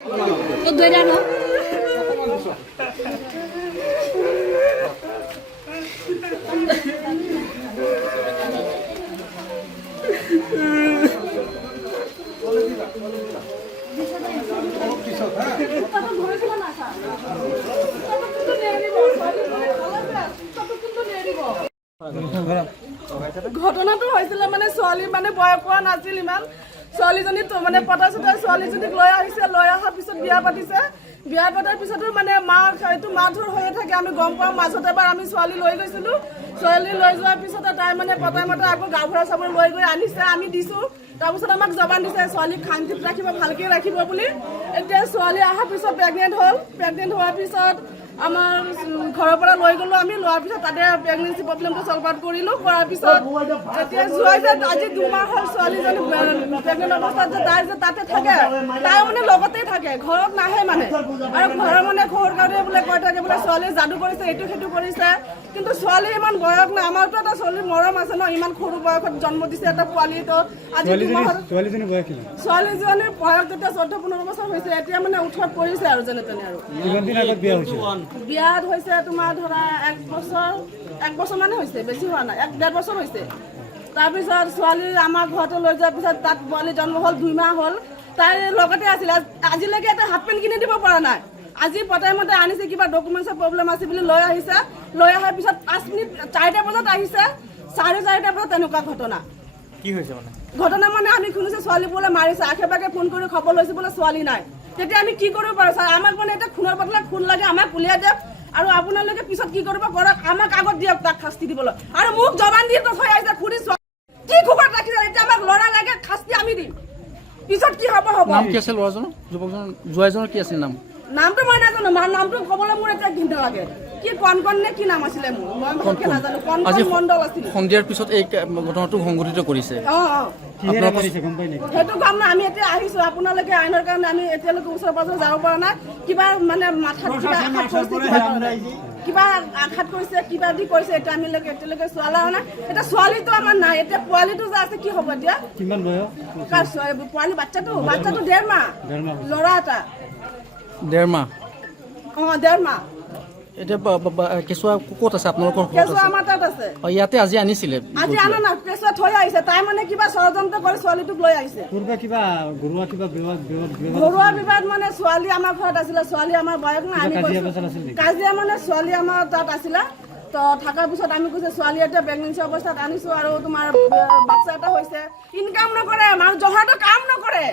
তো ধৰে আনো ঘটনাটো হৈছিল মানে ছোৱালী মানে বয়স হোৱা নাছিল ইমান ছোৱালীজনী তো মানে পতা চতা ছোৱালীজনীক লৈ আহিছে লৈ অহাৰ পিছত বিয়া পাতিছে বিয়া পতাৰ পিছতো মানে এইটো মাৰধৰ হৈয়ে থাকে আমি গম পাওঁ মাজতে এবাৰ আমি ছোৱালী লৈ গৈছিলোঁ ছোৱালী লৈ যোৱাৰ পিছতে তাই মানে পতাই মতে আকৌ গাঁওবুঢ়া চাবৰ লৈ গৈ আনিছে আমি দিছোঁ তাৰপিছত আমাক জবান দিছে ছোৱালীক শান্তিত ৰাখিব ভালকৈ ৰাখিব বুলি এতিয়া ছোৱালী অহাৰ পিছত প্ৰেগনেণ্ট হোৱাৰ পিছত আমাৰ ঘৰৰ পৰা লৈ গ'লোঁ আমি লোৱাৰ পিছত তাতে প্ৰেগনেঞ্চি প্ৰব্লেমটো চল্ভ আউট কৰিলোঁ কৰাৰ পিছত এতিয়া যোৱাই যে আজি 2 মাহ হ'ল ছোৱালীজনী প্ৰেগনেণ্ট অৱস্থাত যে তাই যে তাতে থাকে তাই মানে লগতেই থাকে ঘৰত নাহে মানে আৰু ঘৰৰ মানে ঘৰ কাৰণে বোলে কৈ থাকে বোলে ছোৱালীয়ে যাদু কৰিছে এইটো সেইটো কৰিছে কিন্তু ছোৱালী ইমান বয়স নাই আমাৰতো এটা ছোৱালীৰ মৰম আছে ন ইমান সৰু বয়সত জন্ম দিছে এটা পোৱালীটো আজি 2 মাহৰ ছোৱালীজনীৰ বয়স তেতিয়া 14-15 বছৰ হৈছে এতিয়া মানে উঠত পৰিছে আৰু যেনে তেনে আৰু বিয়াত হৈছে তোমাৰ ধৰা 1 বছৰ মানে হৈছে বেছি হোৱা নাই 1-1.5 বছৰ হৈছে তাৰপিছত ছোৱালী আমাৰ ঘৰতে লৈ যোৱাৰ পিছত তাত পোৱালী জন্ম হ'ল 2 মাহ হ'ল তাইৰ লগতে আছিল আজিলৈকে এটা হাফ পেণ্ট কিনি দিব পৰা নাই আজি পতাই মতে আনিছে কিবা ডকুমেণ্টছৰ প্ৰব্লেম আছে বুলি লৈ আহিছে লৈ অহাৰ পিছত 5 মিনিট 4টা বজাত আহিছে 4:30 বজাত তেনেকুৱা ঘটনা কি হৈছে মানে ঘটনা মানে আমি শুনিছোঁ ছোৱালী বোলে মাৰিছে আশে পাশে ফোন কৰি খবৰ লৈছোঁ বোলে ছোৱালী নাই তেতিয়া আমি কি কৰিব পাৰোঁ ছাৰ আমাক মানে এটা খুনৰ বদলা খুন লাগে আমাক উলিয়াই দিয়ক আৰু আপোনালোকে পিছত কি কৰিব কৰক আমাক আগত দিয়ক তাক শাস্তি দিবলৈ আৰু মোক জবান দি থৈ আহিছে খুৰি কি খবৰ ৰাখিছে এতিয়া আমাক ল'ৰা লাগে শাস্তি আমি দিম পিছত কি হ'ব নাম কি আছিল ল'ৰাজনৰ যুৱকজনৰ জোৱাইজনৰ কি আছিল নামটো মই নাজানো মাৰ নামটো ক'বলৈ মোৰ এতিয়া ঘিণ লাগে কি কণ নে কি নাম আছিলে মোৰ মই ভালকৈ নাজানো কণ মণ্ডল আছিল সন্ধিয়াৰ পিছত এই ঘটনাটো সংঘটিত কৰিছে সেইটো কাম নাই আমি এতিয়া আহিছোঁ আপোনালোকে আইনৰ কাৰণে আমি এতিয়ালৈকে ওচৰ পাজৰ যাব পৰা নাই কিবা মানে মাথাত কিবা আঘাত কৰিছে কিবা দি কৰিছে এতিয়া আমি এতিয়ালৈকে চোৱালা নাই এতিয়া ছোৱালীটো আমাৰ নাই এতিয়া পোৱালীটো যে আছে কি হ'ব এতিয়া পোৱালী বাচ্চাটো 1.5 মাহ ল'ৰা এটা 1.5 মাহ 1.5 মাহ এতিয়া কেঁচুৱা ক'ত আছে আপোনালোকৰ কেঁচুৱা আমাৰ তাত আছে ইয়াতে আজি আনিছিলে আজি আনা না কেঁচুৱা থৈ আহিছে তাই মানে কিবা ষড়যন্ত্ৰ কৰি ছোৱালীটোক লৈ আহিছে ঘৰুৱা বিবাদ মানে ছোৱালী আমাৰ ঘৰত আছিলে ছোৱালী আমাৰ বয়স নাই আমি কাজিয়া মানে ছোৱালী আমাৰ তাত আছিলে তো থকাৰ পিছত আমি কৈছে ছোৱালী এটা প্ৰেগনেঞ্চি অৱস্থাত আনিছোঁ আৰু তোমাৰ বাচ্চা এটা হৈছে ইনকাম নকৰে আমাৰ জহাটো কাম নকৰে